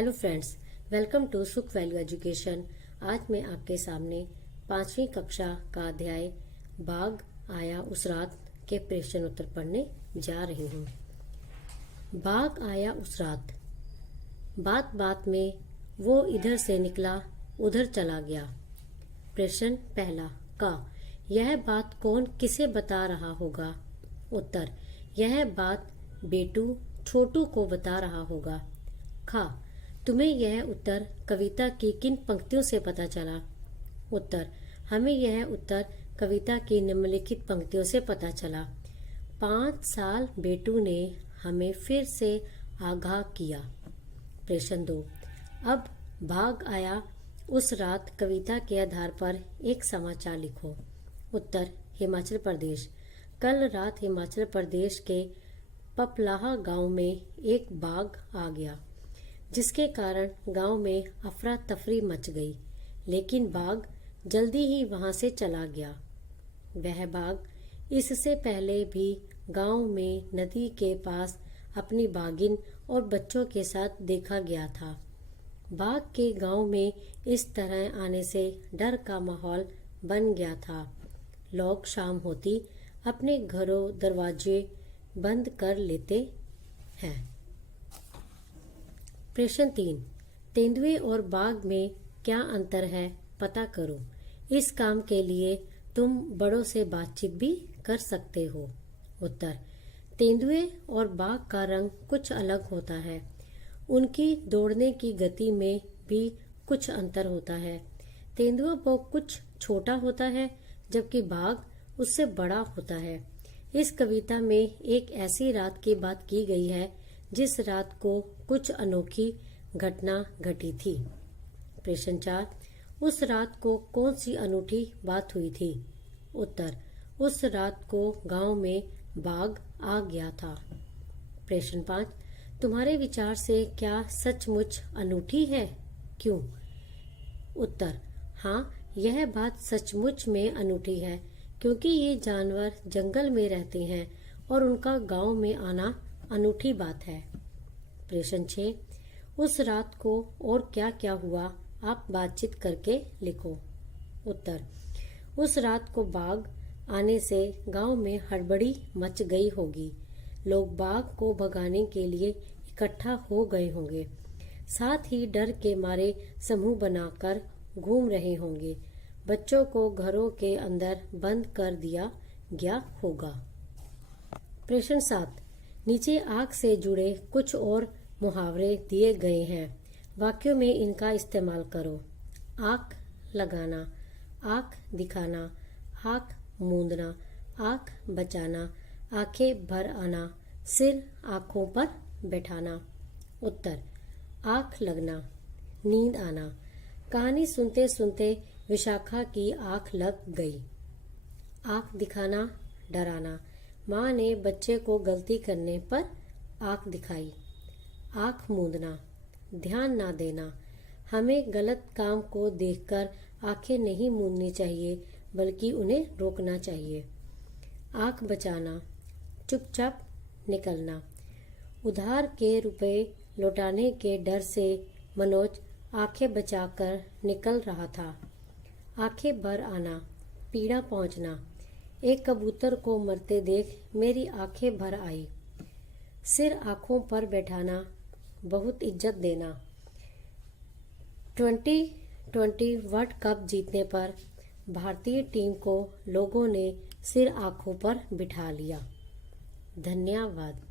Hello friends, welcome to सुख value education. आज मैं आपके सामने 5वीं कक्षा का अध्याय बाघ आया उस रात के प्रश्न उत्तर पढ़ने जा रही हूँ। बाघ आया उस रात। बात बात में वो इधर से निकला उधर चला गया। प्रश्न पहला का, यह बात कौन किसे बता रहा होगा? उत्तर, यह बात बेटू छोटू को बता रहा होगा। खा, तुम्हें यह उत्तर कविता की किन पंक्तियों से पता चला? उत्तर, हमें यह उत्तर कविता की निम्नलिखित पंक्तियों से पता चला। 5 साल बेटू ने हमें फिर से आगाह किया। प्रश्न 2, अब बाघ आया उस रात कविता के आधार पर एक समाचार लिखो। उत्तर, हिमाचल प्रदेश। कल रात हिमाचल प्रदेश के पपलाहा गांव में एक बाघ आ गया, जिसके कारण गांव में अफरा तफरी मच गई। लेकिन बाघ जल्दी ही वहां से चला गया। वह बाघ इससे पहले भी गांव में नदी के पास अपनी बाघिन और बच्चों के साथ देखा गया था। बाघ के गांव में इस तरह आने से डर का माहौल बन गया था। लोग शाम होती अपने घरों दरवाजे बंद कर लेते हैं। प्रश्न 3, तेंदुए और बाघ में क्या अंतर है, पता करो। इस काम के लिए तुम बड़ों से बातचीत भी कर सकते हो। उत्तर, तेंदुए और बाघ का रंग कुछ अलग होता है। उनकी दौड़ने की गति में भी कुछ अंतर होता है। तेंदुआ वो कुछ छोटा होता है, जबकि बाघ उससे बड़ा होता है। इस कविता में एक ऐसी रात की बात की गई है जिस रात को कुछ अनोखी घटना घटी थी। प्रश्न 4, उस रात को कौन सी अनूठी बात हुई थी? उत्तर, उस रात को गांव में बाघ आ गया था। प्रश्न 5, तुम्हारे विचार से क्या सचमुच अनूठी है, क्यों? उत्तर, हाँ, यह बात सचमुच में अनूठी है क्योंकि ये जानवर जंगल में रहते हैं और उनका गांव में आना अनूठी बात है। प्रश्न 6, उस रात को और क्या क्या हुआ, आप बातचीत करके लिखो। उत्तर, उस रात को बाघ आने से गांव में हड़बड़ी मच गई होगी। लोग बाघ को भगाने के लिए इकट्ठा हो गए होंगे। साथ ही डर के मारे समूह बनाकर घूम रहे होंगे। बच्चों को घरों के अंदर बंद कर दिया गया होगा। प्रश्न 7, नीचे आँख से जुड़े कुछ और मुहावरे दिए गए हैं। वाक्यों में इनका इस्तेमाल करो। आँख लगाना, आँख दिखाना, आँख मूंदना, आँख बचाना, आंखें भर आना, सिर आँखों पर बैठाना। उत्तर, आँख लगना, नींद आना। कहानी सुनते सुनते विशाखा की आँख लग गई। आँख दिखाना, डराना। माँ ने बच्चे को गलती करने पर आँख दिखाई। आँख मूंदना, ध्यान ना देना। हमें गलत काम को देखकर आंखें नहीं मूंदनी चाहिए, बल्कि उन्हें रोकना चाहिए। आँख बचाना, चुपचाप निकलना। उधार के रुपए लौटाने के डर से मनोज आंखें बचाकर निकल रहा था। आंखें भर आना, पीड़ा पहुंचना। एक कबूतर को मरते देख मेरी आंखें भर आई। सिर आंखों पर बैठाना, बहुत इज्जत देना। 2020 वर्ल्ड कप जीतने पर भारतीय टीम को लोगों ने सिर आंखों पर बिठा लिया। धन्यवाद।